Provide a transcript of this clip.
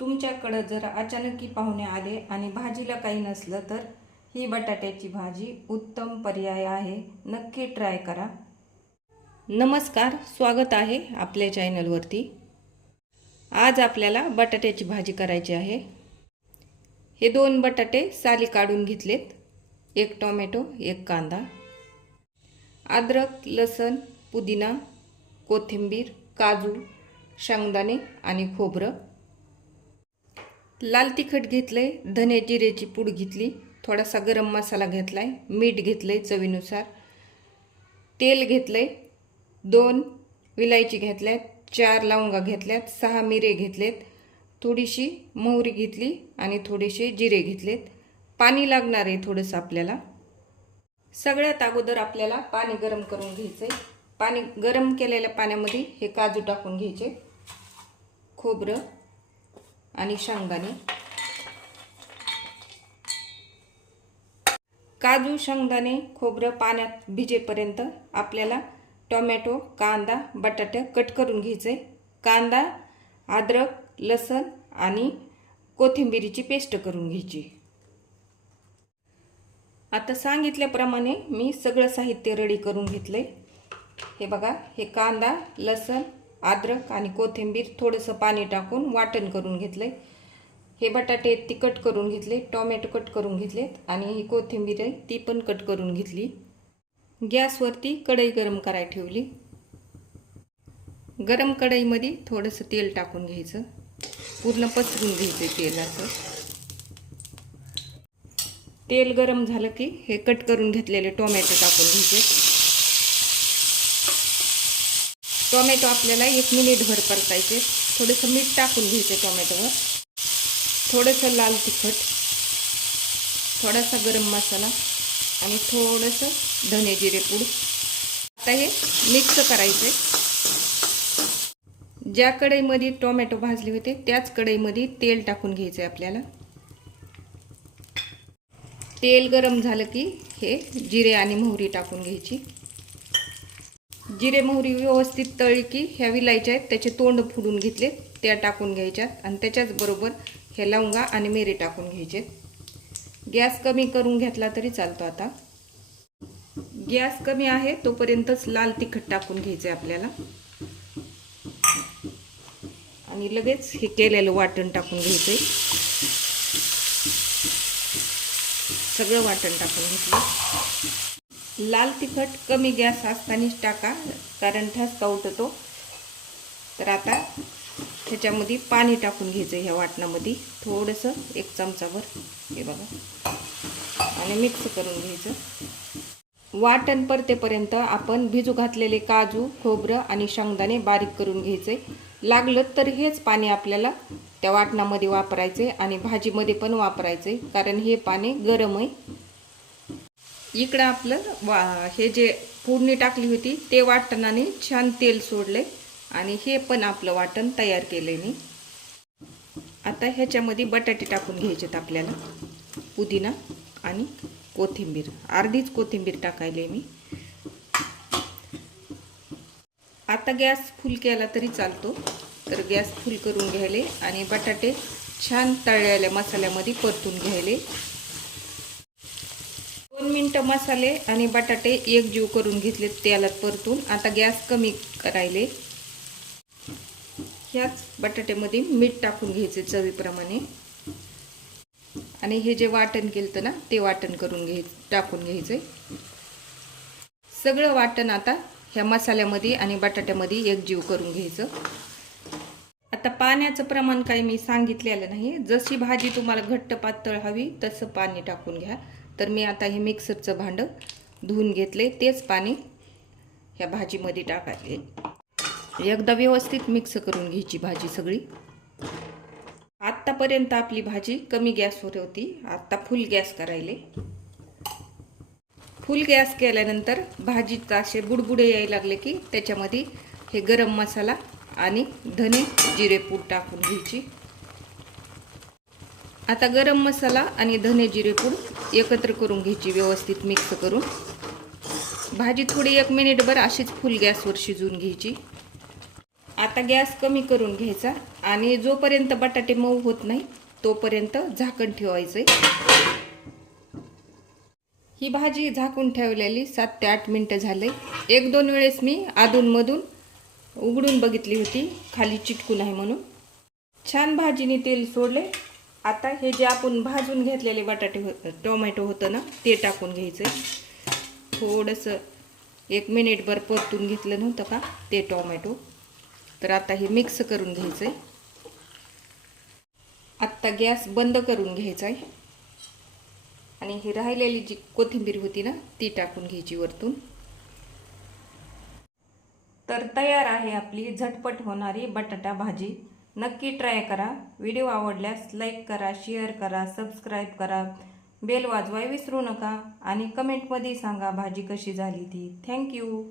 तुमच्याकडं जर अचानकी पाहुणे आले आणि भाजीला काही नसलं तर ही बटाट्याची भाजी उत्तम पर्याय आहे. नक्की ट्राय करा. नमस्कार, स्वागत आहे आपल्या चॅनलवरती. आज आपल्याला बटाट्याची भाजी करायची आहे. हे 2 बटाटे साली काढून घेतलेत, 1 टोमॅटो, 1 कांदा, अद्रक, लसूण, पुदिना, कोथिंबीर, काजू, शेंगदाणे आणि खोबरं. लाल तिखट घेतलंय, धने जिरेची पूड घेतली, थोडासा गरम मसाला घेतलाय, मीठ घेतलंय चवीनुसार, तेल घेतलंय, 2 विलायची घेतल्यात, 4 लवंगा घेतल्यात, 6 मिरे घेतलेत, थोडीशी मोहरी घेतली आणि थोडेसे जिरे घेतलेत. पाणी लागणार आहे थोडंसं आपल्याला. सगळ्यात अगोदर आपल्याला पाणी गरम करून घ्यायचंय. पाणी गरम केलेल्या पाण्यामध्ये हे काजू टाकून घ्यायचे, खोबरं आणि शेंगदाणे. काजू, शेंगदाणे, खोबरं पाण्यात भिजेपर्यंत आपल्याला टोमॅटो, कांदा, बटाटे कट करून घ्यायचे. कांदा, अद्रक, लसूण आणि कोथिंबीरीची पेस्ट करून घ्यायची. आता सांगितल्याप्रमाणे मी सगळं साहित्य रेडी करून घेतलंय. हे बघा, हे कांदा, लसूण, अद्रक आणि कोथिंबीर थोडंसं पाणी टाकून वाटण करून घेतलंय. हे बटाटे ती कट करून घेतले, टोमॅटो कट करून घेतलेत आणि ही कोथिंबीर आहे ती पण कट करून घेतली. गॅसवरती कढई गरम करायला ठेवली. गरम कढईमध्ये थोडंसं तेल टाकून घ्यायचं, पूर्ण पसरून घ्यायचं तेल असं. तेल गरम झालं की हे कट करून घेतलेले टोमॅटो टाकून घ्यायचे. टोमॅटो आपल्याला 1 मिनिटभर परतायचे. थोडंसं मीठ टाकून घ्यायचं टोमॅटोवर, थोडंसं लाल तिखट, थोडासा गरम मसाला आणि थोडंसं धने जिरे पूड. आता हे मिक्स करायचे. ज्या कढईमध्ये टोमॅटो भाजले होते त्याच कढईमध्ये तेल टाकून घ्यायचं आहे आपल्याला. तेल गरम झालं की हे जिरे आणि मोहरी टाकून घ्यायची. जिरे मोहरी व्यवस्थित तळली की ह्या विलायच्या आहेत त्याचे तोंड फोडून घेतले त्या टाकून घ्यायच्यात आणि त्याच्याच बरोबर हे लवंगा आणि मिरे टाकून घ्यायचे. गॅस कमी करून घेतला तरी चालतो. आता गॅस कमी आहे तोपर्यंतच लाल तिखट टाकून घ्यायचे आपल्याला आणि लगेच हे केलेलं वाटण टाकून घ्यायचंय. सगळं वाटण टाकून घेतलं. लाल तिखट कमी गॅस असतानाच टाका कारण ठसका उठतो. तर आता ह्याच्यामध्ये पाणी टाकून घ्यायचं ह्या वाटणामध्ये थोडंसं 1 चमचाभर, हे बघा, आणि मिक्स करून घ्यायचं. वाटण परतेपर्यंत आपण भिजू घातलेले काजू, खोबरं आणि शेंगदाणे बारीक करून घ्यायचे. लागलं तर हेच पाणी आपल्याला त्या वाटणामध्ये वापरायचे आणि भाजीमध्ये पण वापरायचे कारण हे पाणी गरम आहे. इकडं आपलं हे जे फोडणी टाकली होती ते वाटणाने छान तेल सोडले आणि हे पण आपलं वाटण तयार केले मी. आता ह्याच्यामध्ये बटाटे टाकून घ्यायचेत आपल्याला, पुदिना आणि कोथिंबीर, अर्धीच कोथिंबीर टाकायले मी. आता गॅस फुल केला तरी चालतो. तर गॅस फुल करून घ्यायले आणि बटाटे छान तळलेल्या मसाल्यामध्ये परतून घ्यायले. 2 मिनिटं मसाले आणि बटाटे एकजीव करून घेतले तेलात परतून. आता गॅस कमी करायले. ह्याच बटाट्यामध्ये मीठ टाकून घ्यायचे चवीप्रमाणे आणि हे जे वाटण केलं ना ते वाटण टाकून घ्यायचे. सगळं वाटण आता ह्या मसाल्यामध्ये आणि बटाट्यामध्ये एकजीव करून घ्यायचं. आता पाण्याचं प्रमाण काही मी सांगितलेलं नाही, जशी भाजी तुम्हाला घट्ट पातळ हवी तसं पाणी टाकून घ्या. तर मी आता हे मिक्सरचं भांडं धुवून घेतले, तेच पाणी ह्या भाजीमध्ये टाकायचे. एकदा व्यवस्थित मिक्स करून घ्यायची भाजी सगळी. आत्तापर्यंत आपली भाजी कमी गॅसवर होती, आता फुल गॅस करायले. फुल गॅस केल्यानंतर भाजीत असे बुडबुडे यायला लागले की त्याच्यामध्ये हे गरम मसाला आणि धने जिरे पूड टाकून घ्यायची. आता गरम मसाला आणि धने जिरे पूड एकत्र करून घ्यायची, व्यवस्थित मिक्स करून. भाजी थोडी 1 मिनिटभर अशीच फुल गॅसवर शिजवून घ्यायची. आता गॅस कमी करून घ्यायचा आणि जोपर्यंत बटाटे मऊ होत नाही तोपर्यंत झाकण ठेवायचं। ही भाजी झाकून ठेवलेली 7 ते 8 मिनिटं झाले। 1-2 वेळेस मी अधूनमधून उघडून बघितली होती खाली चिटकू नाही म्हणून। छान भाजीने तेल सोडले। आता हे जे आपण भाजून घेतलेले बटाटे टोमॅटो होतं ना ते टाकून घ्यायचं। थोडंसं 1 मिनिटभर परतून घेतलं नव्हतं का ते टोमॅटो। तर आता हे मिक्स करून घ्यायचं। आता गॅस बंद करून घ्यायचा आहे आणि ही राहिलेली जी कोथिंबीर होती ना ती टाकून घ्यायची वरतून। तर तयार आहे आपली झटपट होणारी बटाटा भाजी। नक्की ट्राय करा। व्हिडिओ आवडल्यास लाईक करा, शेअर करा, सबस्क्राईब करा, बेल वाजवायला विसरू नका आणि कमेंटमध्ये सांगा भाजी कशी झाली ती। थँक्यू।